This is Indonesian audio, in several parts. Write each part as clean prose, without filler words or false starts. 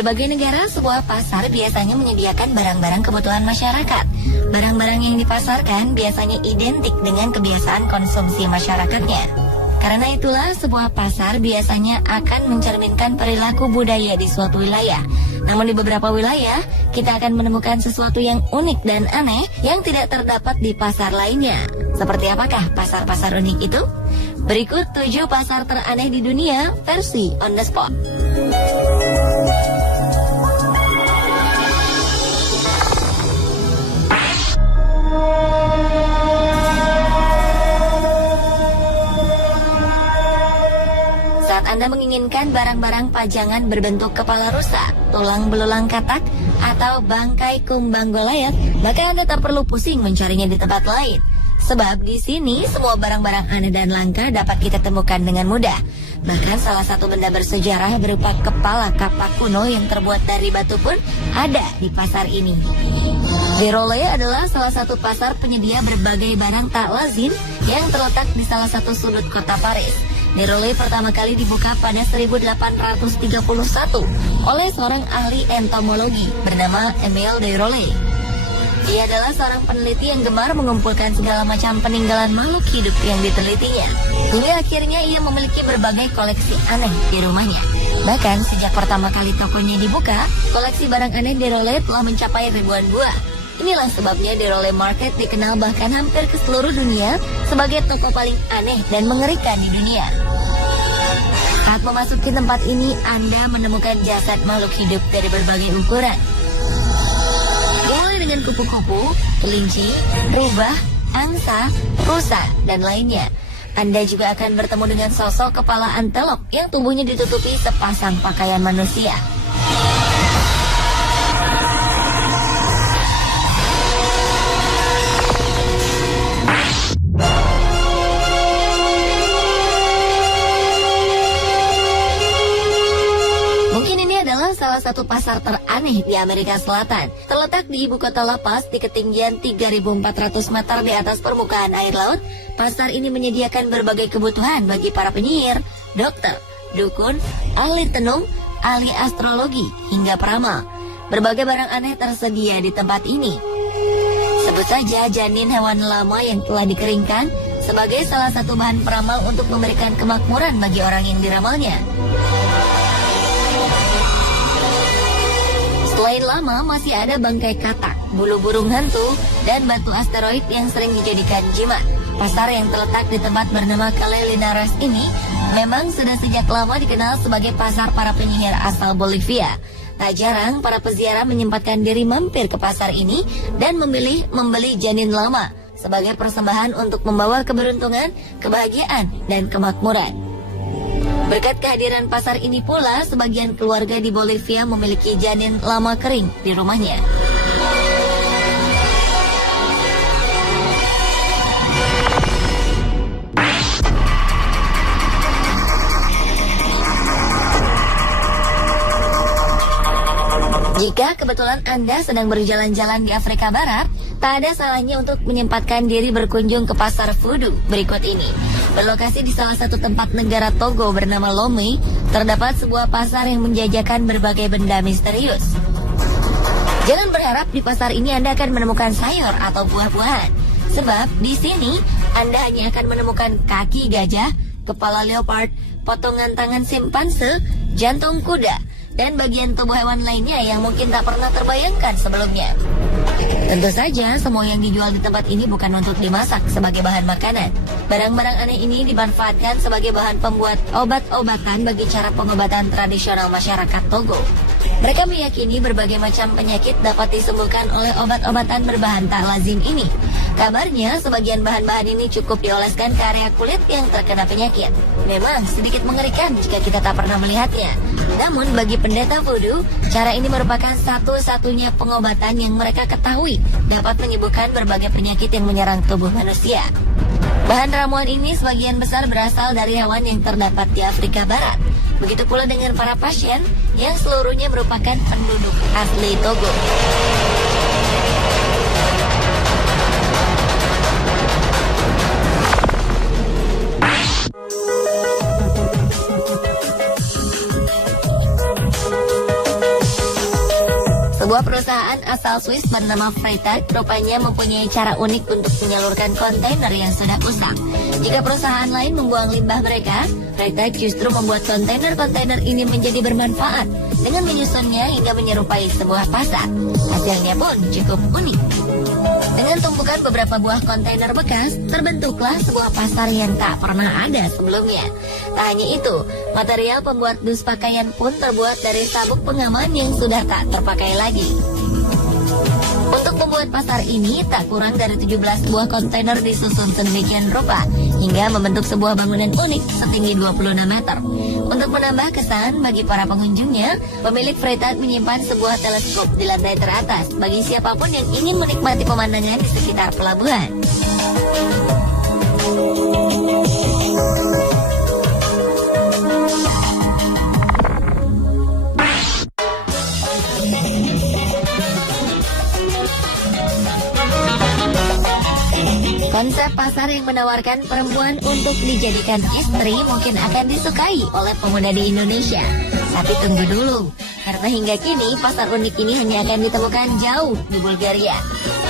berbagai negara, sebuah pasar biasanya menyediakan barang-barang kebutuhan masyarakat. Barang-barang yang dipasarkan biasanya identik dengan kebiasaan konsumsi masyarakatnya. Karena itulah, sebuah pasar biasanya akan mencerminkan perilaku budaya di suatu wilayah. Namun di beberapa wilayah, kita akan menemukan sesuatu yang unik dan aneh yang tidak terdapat di pasar lainnya. Seperti apakah pasar-pasar unik itu? Berikut 7 pasar teraneh di dunia versi on the spot. Saat Anda menginginkan barang-barang pajangan berbentuk kepala rusa, tulang belulang katak, atau bangkai kumbang goliath, maka Anda tak perlu pusing mencarinya di tempat lain. Sebab di sini semua barang-barang aneh dan langka dapat kita temukan dengan mudah. Bahkan salah satu benda bersejarah berupa kepala kapak kuno yang terbuat dari batu pun ada di pasar ini. Déroulé adalah salah satu pasar penyedia berbagai barang tak lazim yang terletak di salah satu sudut kota Paris. Déroulé pertama kali dibuka pada 1831 oleh seorang ahli entomologi bernama Émile Déroulé. Ia adalah seorang peneliti yang gemar mengumpulkan segala macam peninggalan makhluk hidup yang ditelitinya. Hingga akhirnya ia memiliki berbagai koleksi aneh di rumahnya. Bahkan sejak pertama kali tokonya dibuka, koleksi barang aneh Déroulé telah mencapai ribuan buah. Inilah sebabnya Déroulé Market dikenal bahkan hampir ke seluruh dunia sebagai toko paling aneh dan mengerikan di dunia. Saat memasuki tempat ini, Anda menemukan jasad makhluk hidup dari berbagai ukuran. Mulai dengan kupu-kupu, kelinci, rubah, angsa, rusa, dan lainnya. Anda juga akan bertemu dengan sosok kepala antelop yang tubuhnya ditutupi sepasang pakaian manusia. Salah satu pasar teraneh di Amerika Selatan, terletak di ibu kota La Paz di ketinggian 3.400 meter di atas permukaan air laut. Pasar ini menyediakan berbagai kebutuhan bagi para penyihir, dokter, dukun, ahli tenung, ahli astrologi, hingga peramal. Berbagai barang aneh tersedia di tempat ini. Sebut saja janin hewan lama yang telah dikeringkan sebagai salah satu bahan peramal untuk memberikan kemakmuran bagi orang yang diramalnya. Selain lama, masih ada bangkai katak, bulu burung hantu, dan batu asteroid yang sering dijadikan jimat. Pasar yang terletak di tempat bernama Calle Linares ini memang sudah sejak lama dikenal sebagai pasar para penyihir asal Bolivia. Tak jarang para peziarah menyempatkan diri mampir ke pasar ini dan memilih membeli janin lama sebagai persembahan untuk membawa keberuntungan, kebahagiaan, dan kemakmuran. Berkat kehadiran pasar ini pula, sebagian keluarga di Bolivia memiliki janin lama kering di rumahnya. Jika kebetulan Anda sedang berjalan-jalan di Afrika Barat, tak ada salahnya untuk menyempatkan diri berkunjung ke pasar voodoo berikut ini. Berlokasi di salah satu tempat negara Togo bernama Lomé, terdapat sebuah pasar yang menjajakan berbagai benda misterius. Jangan berharap di pasar ini Anda akan menemukan sayur atau buah-buahan, sebab di sini Anda hanya akan menemukan kaki gajah, kepala leopard, potongan tangan simpanse, jantung kuda, dan bagian tubuh hewan lainnya yang mungkin tak pernah terbayangkan sebelumnya. Tentu saja, semua yang dijual di tempat ini bukan untuk dimasak sebagai bahan makanan. Barang-barang aneh ini dimanfaatkan sebagai bahan pembuat obat-obatan bagi cara pengobatan tradisional masyarakat Togo. Mereka meyakini berbagai macam penyakit dapat disembuhkan oleh obat-obatan berbahan tak lazim ini. Kabarnya, sebagian bahan-bahan ini cukup dioleskan ke area kulit yang terkena penyakit. Memang sedikit mengerikan jika kita tak pernah melihatnya. Namun bagi pendeta voodoo, cara ini merupakan satu-satunya pengobatan yang mereka ketahui dapat menyembuhkan berbagai penyakit yang menyerang tubuh manusia. Bahan ramuan ini sebagian besar berasal dari hewan yang terdapat di Afrika Barat. Begitu pula dengan para pasien yang seluruhnya merupakan penduduk asli Togo. Sebuah perusahaan asal Swiss bernama Freytag rupanya mempunyai cara unik untuk menyalurkan kontainer yang sudah usang. Jika perusahaan lain membuang limbah mereka, Freytag justru membuat kontainer-kontainer ini menjadi bermanfaat dengan menyusunnya hingga menyerupai sebuah pasar. Hasilnya pun cukup unik. Dengan tumpukan beberapa buah kontainer bekas, terbentuklah sebuah pasar yang tak pernah ada sebelumnya. Tak hanya itu, material pembuat dus pakaian pun terbuat dari sabuk pengaman yang sudah tak terpakai lagi. Untuk membuat pasar ini, tak kurang dari 17 buah kontainer disusun sedemikian rupa hingga membentuk sebuah bangunan unik setinggi 26 meter. Untuk menambah kesan bagi para pengunjungnya, pemilik Freytag menyimpan sebuah teleskop di lantai teratas bagi siapapun yang ingin menikmati pemandangan di sekitar pelabuhan. Konsep pasar yang menawarkan perempuan untuk dijadikan istri mungkin akan disukai oleh pemuda di Indonesia. Tapi tunggu dulu, karena hingga kini pasar unik ini hanya akan ditemukan jauh di Bulgaria.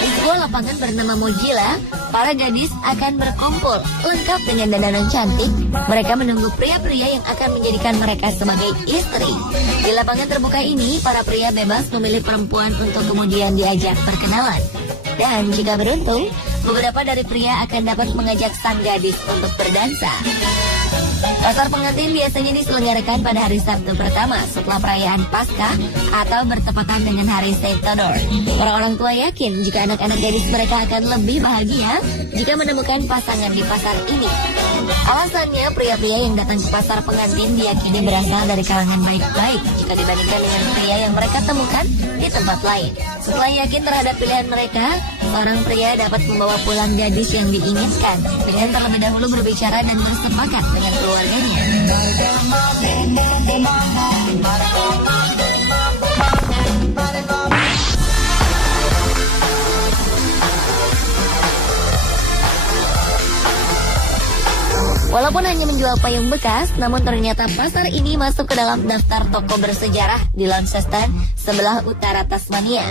Di sebuah lapangan bernama Mojila, para gadis akan berkumpul lengkap dengan dandanan cantik. Mereka menunggu pria-pria yang akan menjadikan mereka sebagai istri. Di lapangan terbuka ini, para pria bebas memilih perempuan untuk kemudian diajak berkenalan. Dan jika beruntung, beberapa dari pria akan dapat mengajak sang gadis untuk berdansa. Pasar pengantin biasanya diselenggarakan pada hari Sabtu pertama setelah perayaan Paskah atau bertepatan dengan hari Saint Theodore. Para orang tua yakin jika anak-anak gadis mereka akan lebih bahagia jika menemukan pasangan di pasar ini. Alasannya, pria-pria yang datang ke pasar pengantin diyakini berasal dari kalangan baik-baik jika dibandingkan dengan pria yang mereka temukan di tempat lain. Setelah yakin terhadap pilihan mereka, seorang pria dapat membawa pulang gadis yang diinginkan dengan terlebih dahulu berbicara dan bersepakat dengan keluarganya. Walaupun hanya menjual payung bekas, namun ternyata pasar ini masuk ke dalam daftar toko bersejarah di Launceston, sebelah utara Tasmania.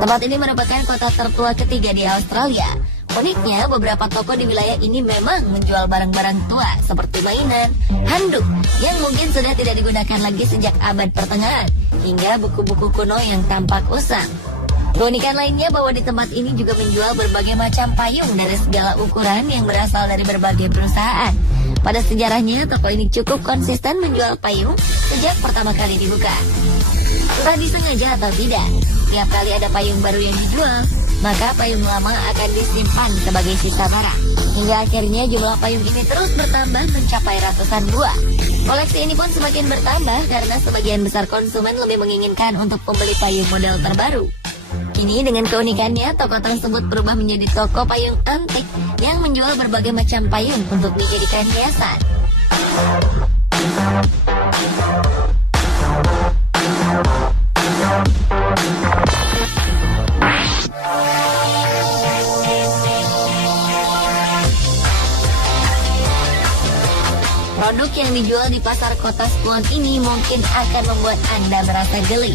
Tempat ini merupakan kota tertua ketiga di Australia. Uniknya, beberapa toko di wilayah ini memang menjual barang-barang tua seperti mainan, handuk yang mungkin sudah tidak digunakan lagi sejak abad pertengahan, hingga buku-buku kuno yang tampak usang. Keunikan lainnya bahwa di tempat ini juga menjual berbagai macam payung dari segala ukuran yang berasal dari berbagai perusahaan. Pada sejarahnya, toko ini cukup konsisten menjual payung sejak pertama kali dibuka. Entah disengaja atau tidak, tiap kali ada payung baru yang dijual, maka payung lama akan disimpan sebagai sisa barang. Hingga akhirnya jumlah payung ini terus bertambah mencapai ratusan buah. Koleksi ini pun semakin bertambah karena sebagian besar konsumen lebih menginginkan untuk membeli payung model terbaru. Kini dengan keunikannya, toko tersebut berubah menjadi toko payung antik yang menjual berbagai macam payung untuk dijadikan hiasan. Produk yang dijual di pasar kota Swan ini mungkin akan membuat Anda merasa geli.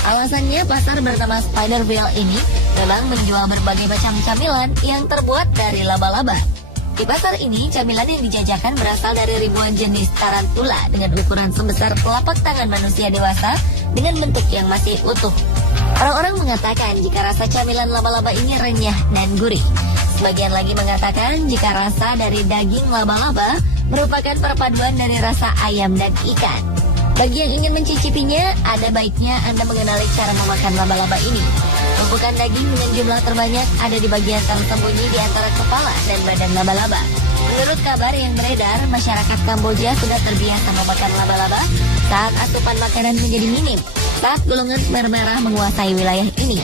Alasannya, pasar bernama Spiderville ini memang menjual berbagai macam camilan yang terbuat dari laba-laba. Di pasar ini, camilan yang dijajakan berasal dari ribuan jenis tarantula dengan ukuran sebesar telapak tangan manusia dewasa dengan bentuk yang masih utuh. Orang-orang mengatakan jika rasa camilan laba-laba ini renyah dan gurih. Sebagian lagi mengatakan jika rasa dari daging laba-laba merupakan perpaduan dari rasa ayam dan ikan. Bagi yang ingin mencicipinya, ada baiknya Anda mengenali cara memakan laba-laba ini. Tumpukan daging dengan jumlah terbanyak ada di bagian tersembunyi di antara kepala dan badan laba-laba. Menurut kabar yang beredar, masyarakat Kamboja sudah terbiasa memakan laba-laba saat asupan makanan menjadi minim, saat golongan merah menguasai wilayah ini.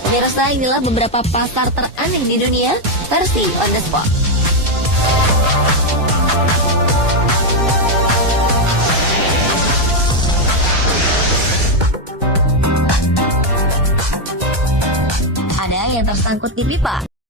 Pemirsa, inilah beberapa pasar teraneh di dunia versi On The Spot. Ada yang tersangkut di pipa.